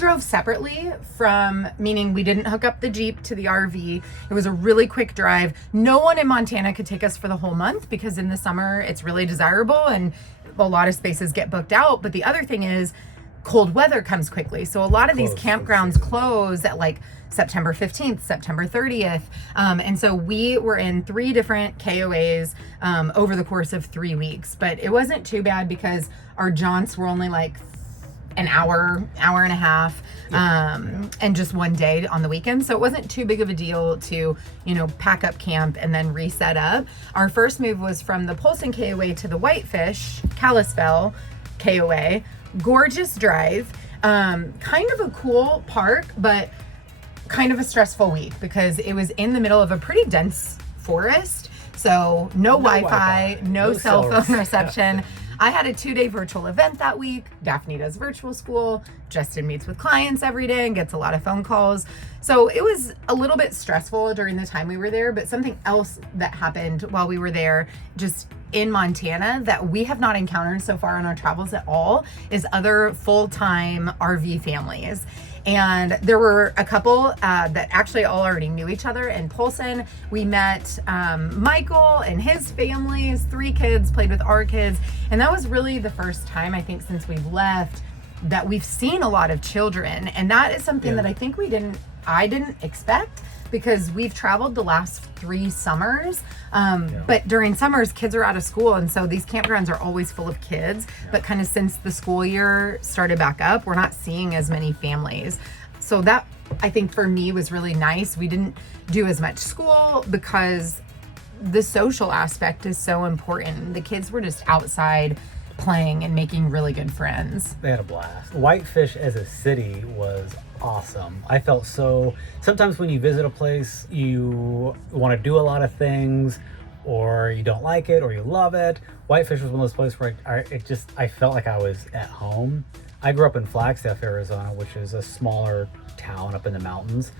drove separately meaning we didn't hook up the Jeep to the RV. It was a really quick drive. No one in Montana could take us for the whole month because in the summer it's really desirable and a lot of spaces get booked out. But the other thing is cold weather comes quickly. So a lot of these campgrounds close at like September 15th, September 30th. And so we were in 3 different KOAs over the course of 3 weeks. But it wasn't too bad because our jaunts were only like an hour and a half, and just one day on the weekend. So it wasn't too big of a deal to, pack up camp and then reset up. Our first move was from the Polson KOA to the Whitefish, Kalispell KOA. Gorgeous drive, kind of a cool park, but kind of a stressful week because it was in the middle of a pretty dense forest. So no Wi-Fi, no cell phone reception. I had a 2-day virtual event that week. Daphne does virtual school. Justin meets with clients every day and gets a lot of phone calls. So it was a little bit stressful during the time we were there, but something else that happened while we were there, just in Montana, that we have not encountered so far on our travels at all, is other full-time RV families. And there were a couple that actually all already knew each other. In Polson, we met Michael and his family, his 3 kids, played with our kids. And that was really the first time, I think, since we've left that we've seen a lot of children. And that is something that I think I didn't expect, because we've traveled the last 3 summers. But during summers, kids are out of school. And so these campgrounds are always full of kids. But kind of since the school year started back up, we're not seeing as many families. So that, I think, for me was really nice. We didn't do as much school because the social aspect is so important. The kids were just outside playing and making really good friends. They had a blast. Whitefish as a city was awesome. I felt sometimes when you visit a place, you want to do a lot of things, or you don't like it, or you love it. Whitefish was one of those places where I felt like I was at home. I grew up in Flagstaff, Arizona, which is a smaller town up in the mountains,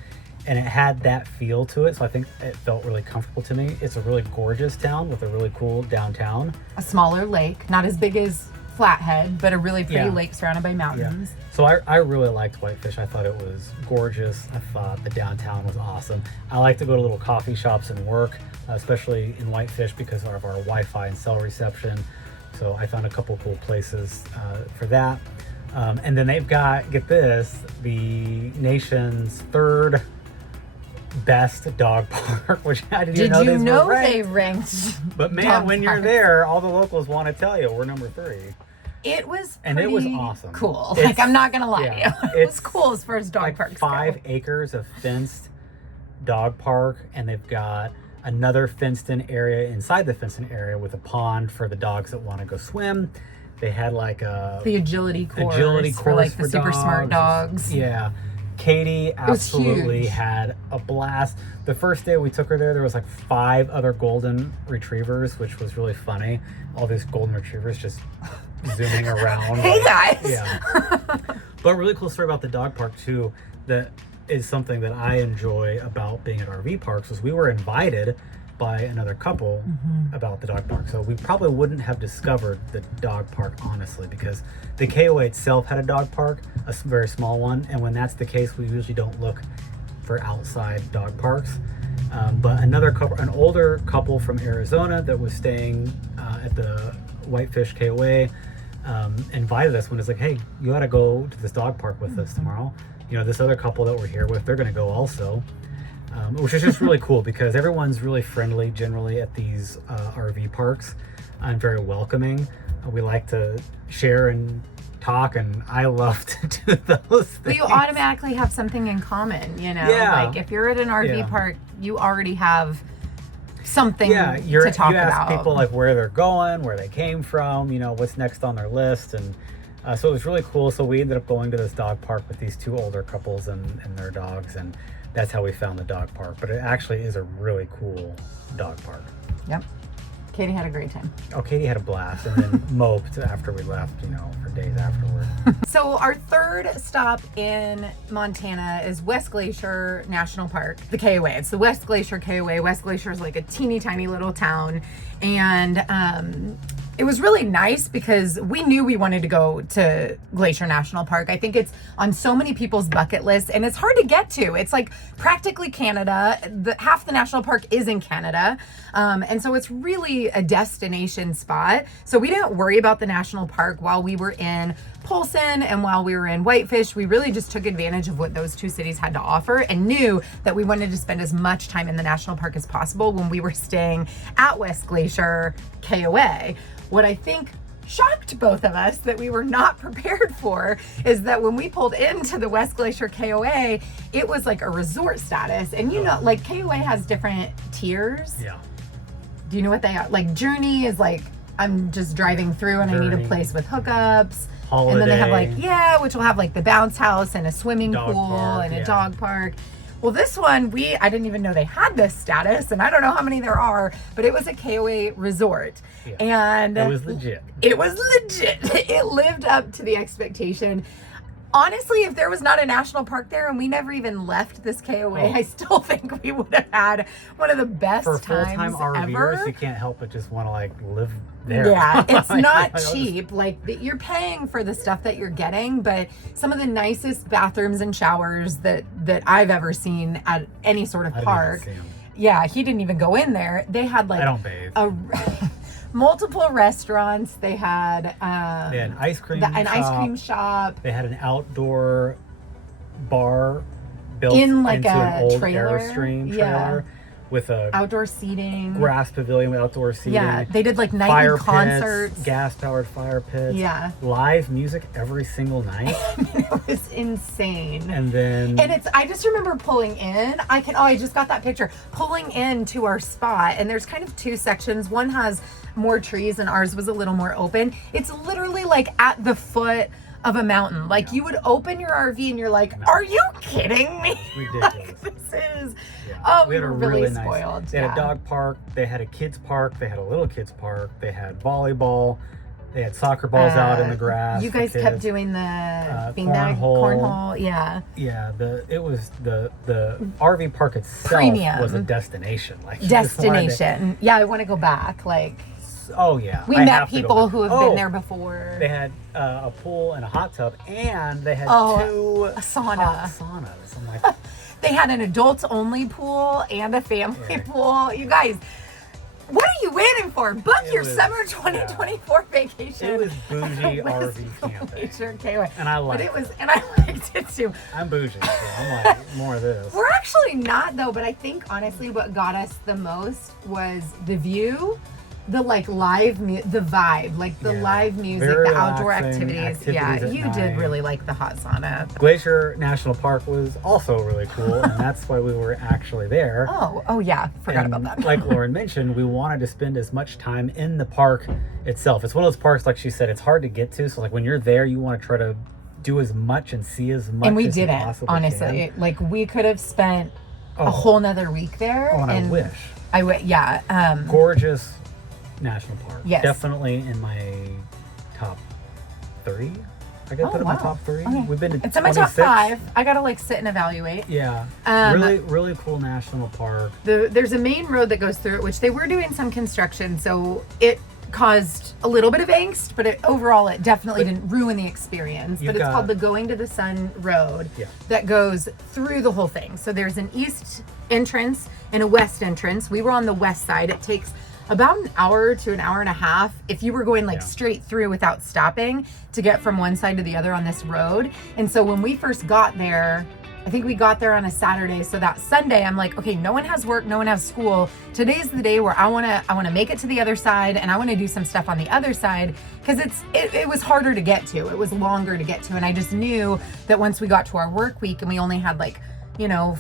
and it had that feel to it. So I think it felt really comfortable to me. It's a really gorgeous town with a really cool downtown. A smaller lake, not as big as Flathead, but a really pretty lake surrounded by mountains. Yeah. So I really liked Whitefish. I thought it was gorgeous. I thought the downtown was awesome. I like to go to little coffee shops and work, especially in Whitefish because of our Wi-Fi and cell reception. So I found a couple cool places for that. And then they've got, get this, the nation's 3rd best dog park, which I didn't even know Did you know ranked. they ranked? But man, when you're there, all the locals want to tell you we're number 3. It was it was awesome. Cool. I'm not gonna lie to you. It was cool as far as dog parks 5 go. acres of fenced dog park, and they've got another fenced-in area inside the fenced-in area with a pond for the dogs that want to go swim. They had like the agility course for like the super smart dogs. Yeah. Katie absolutely had a blast. The first day we took her there was like 5 other golden retrievers, which was really funny. All these golden retrievers just zooming around. Hey guys! Yeah. But a really cool story about the dog park too, that is something that I enjoy about being at RV parks, was we were invited by another couple about the dog park. So we probably wouldn't have discovered the dog park, honestly, because the KOA itself had a dog park, a very small one. And when that's the case, we usually don't look for outside dog parks. But another couple, an older couple from Arizona that was staying at the Whitefish KOA, invited us when it's like, hey, you ought to go to this dog park with us tomorrow. This other couple that we're here with, they're going to go also. Which is just really cool because everyone's really friendly generally at these RV parks and very welcoming. We like to share and talk, and I love to do those things. Well, you automatically have something in common, Yeah. Like if you're at an RV park, you already have something to talk you ask about. people like where they're going, where they came from, what's next on their list, and so it was really cool. So we ended up going to this dog park with these 2 older couples and their dogs, and that's how we found the dog park. But it actually is a really cool dog park. Yep. Katie had a great time. Oh, Katie had a blast, and then moped after we left, for days afterward. So our 3rd stop in Montana is West Glacier National Park, the KOA. It's the West Glacier KOA. West Glacier is like a teeny tiny little town, and it was really nice because we knew we wanted to go to Glacier National Park. I think it's on so many people's bucket list, and it's hard to get to. It's like practically Canada. Half the national park is in Canada. And so it's really a destination spot. So we didn't worry about the national park while we were in Polson and while we were in Whitefish. We really just took advantage of what those two cities had to offer and knew that we wanted to spend as much time in the national park as possible when we were staying at West Glacier KOA. What I think shocked both of us that we were not prepared for is that when we pulled into the West Glacier KOA, it was like a resort status. And you know, like KOA has different tiers. Yeah. Do you know what they are? Like Journey is like, I'm just driving through and I need a place with hookups. Holiday. And then they have like, which will have like the bounce house and a swimming Dog pool park, and a dog park. Well, this one, I didn't even know they had this status, and I don't know how many there are, but it was a KOA resort. Yeah. And it was legit. It was legit. It lived up to the expectation. Honestly, if there was not a national park there and we never even left this KOA, I still think we would have had one of the best For times full-time ever. RVers, you can't help but just want to like live there. Yeah, it's not cheap. Like you're paying for the stuff that you're getting, but some of the nicest bathrooms and showers that I've ever seen at any sort of park. Yeah, he didn't even go in there. They had like I don't bathe. Multiple restaurants. They had an ice cream ice cream shop. They had an outdoor bar built in like into an a old trailer. Airstream trailer with a outdoor seating, grass pavilion with outdoor seating. Yeah, they did like nightly fire concerts, gas-powered fire pits. Yeah, live music every single night. I mean, it was insane. And I just remember pulling in. I just got that picture. Pulling into our spot, and there's kind of two sections. One has more trees, and ours was a little more open. It's literally like at the foot of a mountain. Like you would open your RV and you're like, are you kidding me? Ridiculous. Like, this is we were really spoiled. Nice, they had a dog park, they had a kids park, they had a little kids park, they had volleyball, they had soccer balls out in the grass. You guys kept doing the beanbag cornhole. Yeah the RV park itself was a destination. Like I want to go back. Like we met people who have been there before. They had a pool and a hot tub, and they had two a sauna. hot saunas. I'm like, they had an adults only pool and a family pool. You guys, what are you waiting for? Book your summer 2024 vacation. It was bougie RV camping. And I liked it. And I liked it too. I'm bougie, so I'm like, more of this. We're actually not though, but I think honestly what got us the most was the view. The like the vibe, like the live music, the outdoor activities. Yeah, you did really like the hot sauna. Glacier National Park was also really cool, and that's why we were actually there. Oh yeah, forgot about that. Like Lauren mentioned, we wanted to spend as much time in the park itself. It's one of those parks, like she said, it's hard to get to. So like when you're there, you want to try to do as much and see as much. And we as didn't, you possibly honestly. can. Like we could have spent a whole nother week there. Oh, and I wish. I would, yeah. Gorgeous national park. Yes. Definitely in my top 3. I gotta put it in my top 3. Okay. We've been to It's in my top 5. I gotta like sit and evaluate. Yeah. Really cool national park. There's a main road that goes through it, which they were doing some construction, so it caused a little bit of angst, but overall it definitely didn't ruin the experience. But it's called the Going to the Sun Road that goes through the whole thing. So there's an east entrance and a west entrance. We were on the west side. It takes about an hour to an hour and a half if you were going like straight through without stopping to get from one side to the other on this road. And so when we first got there, I think we got there on a Saturday. So that Sunday, I'm like, okay, no one has work, no one has school. Today's the day where I wanna make it to the other side, and I wanna do some stuff on the other side because it was harder to get to. It was longer to get to, and I just knew that once we got to our work week and we only had like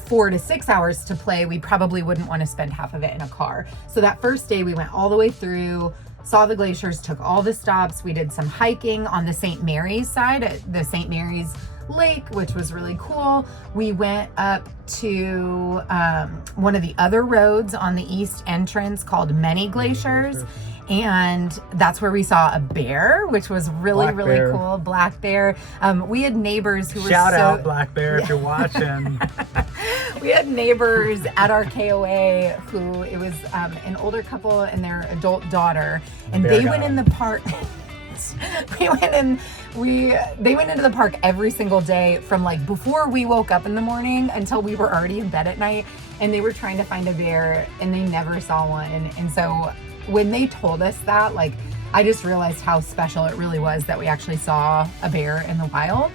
4 to 6 hours to play, we probably wouldn't want to spend half of it in a car. So that first day we went all the way through, saw the glaciers, took all the stops. We did some hiking on the St. Mary's side at the St. Mary's Lake, which was really cool. We went up to one of the other roads on the east entrance called Many Glaciers. And that's where we saw a bear, which was really, really cool. Black bear. We had neighbors who were Shout out Black Bear if you're watching. We had neighbors at our KOA who, it was an older couple and their adult daughter, and they went in the park. They went into the park every single day from like before we woke up in the morning until we were already in bed at night, and they were trying to find a bear and they never saw one. And so when they told us that, like, I just realized how special it really was that we actually saw a bear in the wild.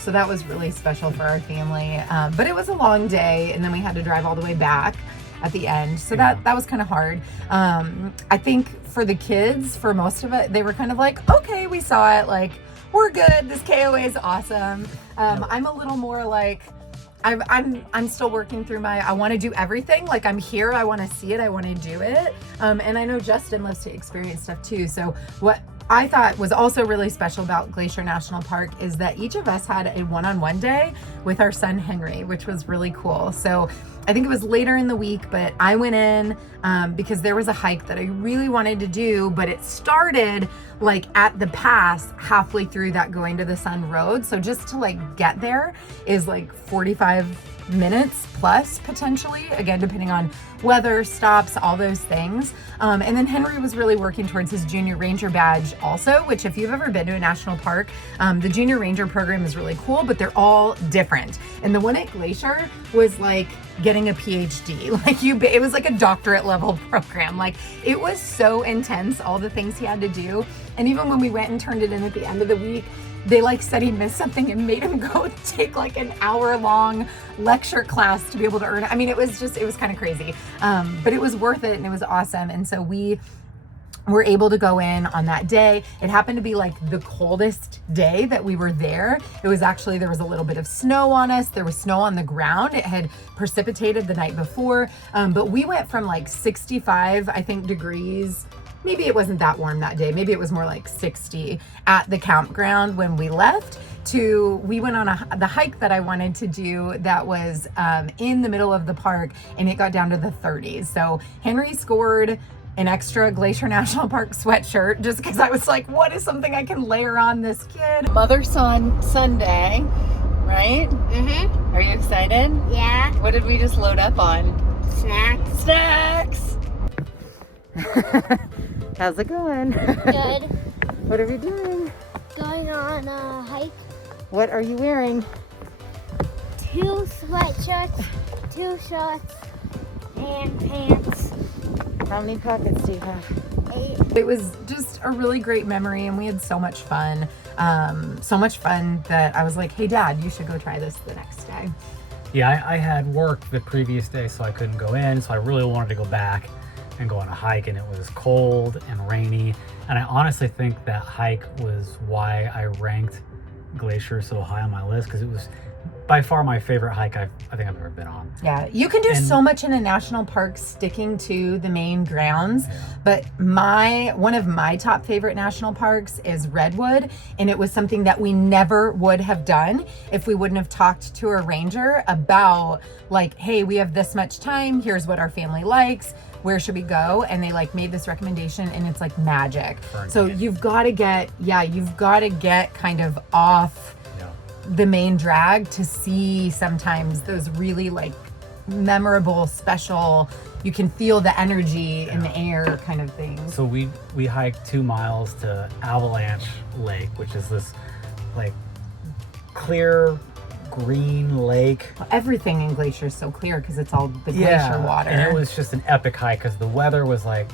So that was really special for our family. But it was a long day, and then we had to drive all the way back at the end. So that was kind of hard. I think for the kids, for most of it, they were kind of like, okay, we saw it, like, we're good. This KOA is awesome. I'm a little more like, I'm still working through I want to do everything. Like, I'm here, I want to see it, I want to do it. And I know Justin loves to experience stuff too. So what I thought was also really special about Glacier National Park is that each of us had a one-on-one day with our son Henry, which was really cool. So I think it was later in the week, but I went in because there was a hike that I really wanted to do, but it started like at the pass halfway through that going to the sun road. So just to like get there is like 45 minutes plus potentially, again, depending on weather, stops, all those things. And then Henry was really working towards his junior ranger badge also, which if you've ever been to a national park, the junior ranger program is really cool, but they're all different. And the one at Glacier was like getting a PhD. Like it was like a doctorate level program. Like it was so intense, all the things he had to do. And even when we went and turned it in at the end of the week, they like said he missed something and made him go take like an hour-long lecture class to be able to earn it. I mean, it was kind of crazy, but it was worth it and it was awesome. And so we were able to go in on that day. It happened to be like the coldest day that we were there. It was actually, there was a little bit of snow on us. There was snow on the ground. It had precipitated the night before, but we went from like 65, I think, degrees. Maybe it wasn't that warm that day. Maybe it was more like 60 at the campground when we left to, we went on the hike that I wanted to do that was in the middle of the park, and it got down to the 30s. So Henry scored an extra Glacier National Park sweatshirt just because I was like, what is something I can layer on this kid? Mother-son Sunday, right? Mm-hmm. Are you excited? Yeah. What did we just load up on? Snacks. Snacks! How's it going? Good. What are we doing? Going on a hike. What are you wearing? 2 sweatshirts, 2 shorts, and pants. How many pockets do you have? 8. It was just a really great memory, and we had so much fun. So much fun that I was like, hey Dad, you should go try this the next day. Yeah, I had work the previous day, so I couldn't go in, so I really wanted to go back and go on a hike, and it was cold and rainy. And I honestly think that hike was why I ranked Glacier so high on my list, because it was by far my favorite hike I think I've ever been on. Yeah, you can do so much in a national park sticking to the main grounds, but one of my top favorite national parks is Redwood, and it was something that we never would have done if we wouldn't have talked to a ranger about like, hey, we have this much time, here's what our family likes, where should we go? And they like made this recommendation, and it's like magic. So you've got to get kind of off the main drag to see sometimes those really like memorable, special, you can feel the energy in the air kind of things. So we hiked 2 miles to Avalanche Lake, which is this like clear green lake. Everything in Glacier is so clear because it's all the glacier water. And it was just an epic hike because the weather was like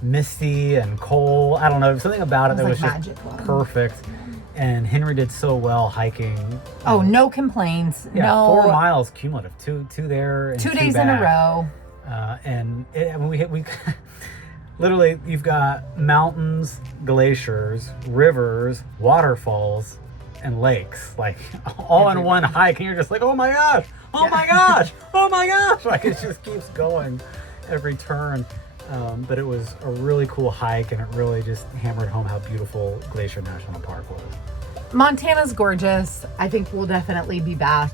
misty and cold. I don't know, something about it that was just perfect. And Henry did so well hiking. Oh, no complaints. Yeah, no. 4 miles cumulative, two there and 2 2 days back. in a row. We literally, you've got mountains, glaciers, rivers, waterfalls, and lakes, like all in one hike, and you're just like, oh my gosh, oh my gosh, oh my gosh, like it just keeps going every turn. But it was a really cool hike, and it really just hammered home how beautiful Glacier National Park was. Montana's gorgeous. I think we'll definitely be back.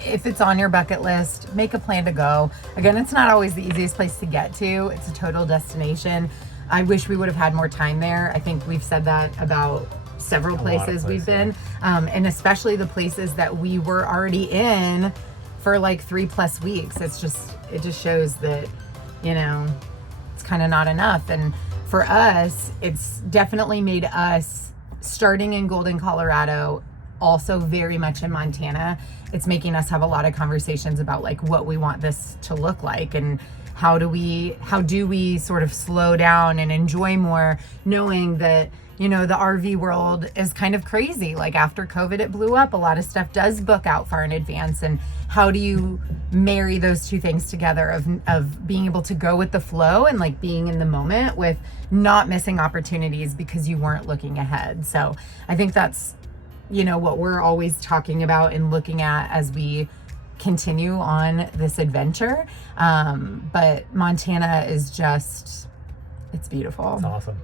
if it's on your bucket list, make a plan to go. Again, it's not always the easiest place to get to. It's a total destination. I wish we would have had more time there. I think we've said that about several places we've been, and especially the places that we were already in for like 3+ weeks. It just shows that, you know, it's kind of not enough. And for us, it's definitely made us, starting in Golden, Colorado, also very much in Montana, it's making us have a lot of conversations about like what we want this to look like, and how do we sort of slow down and enjoy more, knowing that, you know, the RV world is kind of crazy. Like after COVID, it blew up. A lot of stuff does book out far in advance. And how do you marry those two things together of being able to go with the flow and like being in the moment with not missing opportunities because you weren't looking ahead. So I think that's, you know, what we're always talking about and looking at as we continue on this adventure. But Montana is just, it's beautiful. It's awesome.